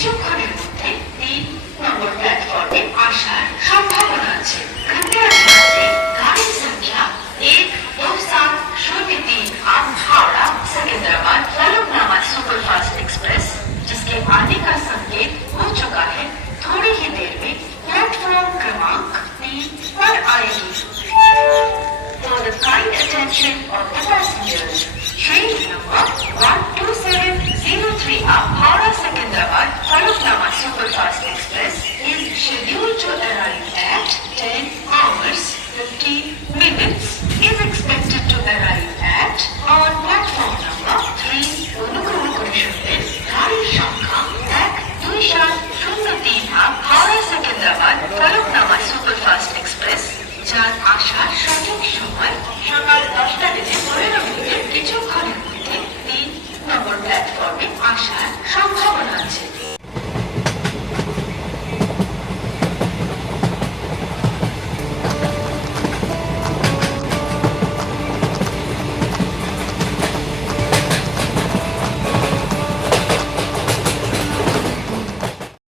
কিছুক্ষণের মধ্যে 3 নম্বর প্ল্যাটফর্মে আসার সম্ভাবনা আছে। कृपया ध्यान दें, गाड़ी संख्या 1, 2, 7, 0, 3 आप हावड़ा सिकंदराबाद फलकनुमा सुपरफास्ट एक्सप्रेस जिसके आने का संकेत हो चुका है, थोड़ी ही देर में प्लेटफॉर्म क्रमांक 3 पर आएगी। For the kind attention of the passengers, train number 12703 up Howrah Secunderabad Falaknuma Superfast Express is scheduled to arrive at 10 hours 15 minutes. Is expected to arrive at on platform number 3. অনুগ্রহ করে শুনবেন, গাড়ির সংখ্যা 12703 up Howrah Secunderabad Falaknuma Superfast Express যার আসার সঠিক সময় সকাল 10টা বেজে